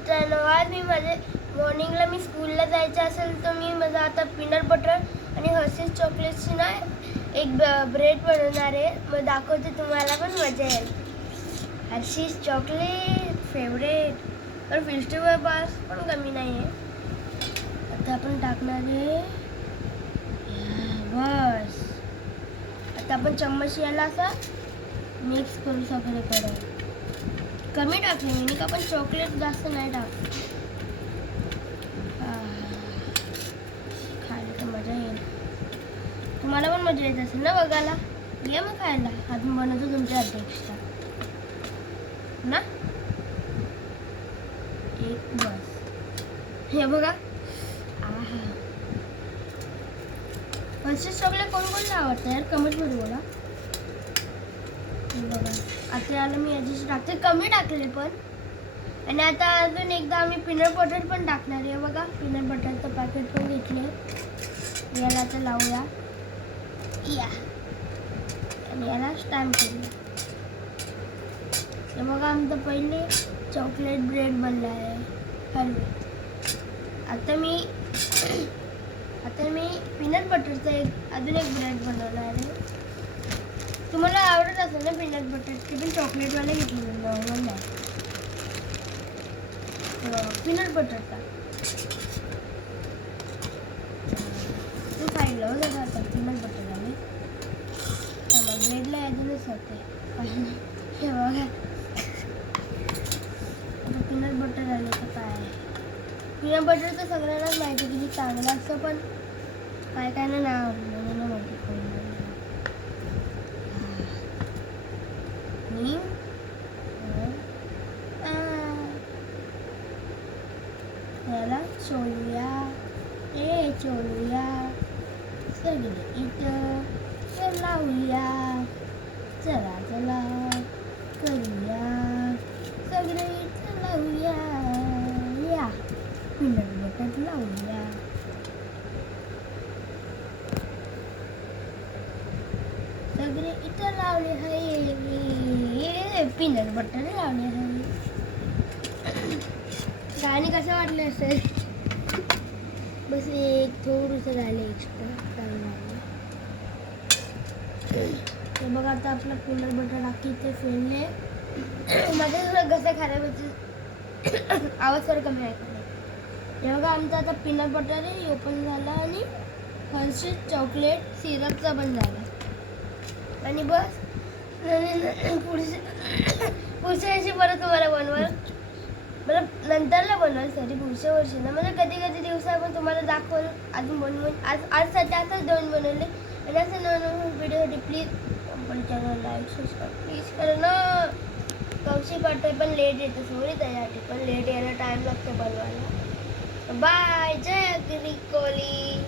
मित्रांनो, आज मी माझे मॉर्निंगला मी स्कूलला जायचं असेल तर मी माझा आता पीनट बटर आणि हर्षीज चॉकलेटची ना एक ब्रेड बनवणार आहे. मग दाखवते, तुम्हाला पण मजा येईल. हर्षीज चॉकलेट फेवरेट और फिल्टर बास पण कमी नाही आहे. आता आपण टाकणार आहे बस. आता आपण चम्मच याला असा मिक्स करू सगळीकडे. कमी टाकले मी का, पण चॉकलेट जास्त नाही टाक. खायला तर मजा येईल. तुम्हाला पण मजा येत असेल ना बघायला. ये मग खायला. अजून बनवतो तुमच्या अध्यक्ष ना. एक बस हे बघा. हर्षीज चॉकलेट कोण कोणला आवडतं यार, कमेंटमध्ये बोला. बघा आता याला मी याची टाकते, कमी टाकले पण. आणि आता अजून एकदा आम्ही पीनट बटर पण टाकणार आहे. बघा पीनट बटरचं पॅकेट पण घेतले. याला आता लावूया या आणि याला स्टॅम्प करूया. हे बघा आमचं पहिले चॉकलेट ब्रेड बनला आहे हलवे. आता मी पीनट बटरचं अजून एक ब्रेड बनवणार आहे. तुम्हाला आवडत असेल ना पीनट बटर, ते पण चॉकलेटवाले घेतले नॉर्मल नाही. पीनट बटरचा तू साईडला हो जरा. आता पीनट बटर आले ब्रेडला अजूनच होते. हे बघा आता पीनट बटर आले तर काय. पीनट बटर तर सगळ्यांनाच माहिती किती चांगलं असतं, पण काय काय ना आवडलं माहिती. याला चोळूया सगळे इथं लावूया. चला करूया सगळे इथं लावूया. या पीनट बटर लावूया. सगळे इथं लावले आहे. पीनट बटर लावले आहे. गाणी कसं वाटलं असेल. बस एक थोडंसं झालं एक्स्ट्रा चांगलं. ते बघा आता आपला पीनट बटर टाकी ते फेलले. माझे थोडं घसा खराब होते, आवाज थोडं कमी ऐकले. हे बघा आमचं आता पीनट बटर आहे ओपन झाला आणि हर्षीज चॉकलेट सिरपचा पण झाला. आणि बस पुढच्या वर्षी परत तुम्हाला बनवाल, मला नंतरला बनवाल. सॉरी पुढच्या वर्षी ना, म्हणजे कधी दिवसा पण तुम्हाला दाखवलं अजून बनवून. आज सध्या असंच 2 बनवले. आणि असं नवीन व्हिडिओसाठी प्लीज पण चॅनल लाईक सबस्क्राईब प्लीज करा ना. कौशी करतोय पण लेट येतो, सॉरी त्यासाठी, पण लेट यायला टाईम लागतो बनवायला. बाय. जय कोहली.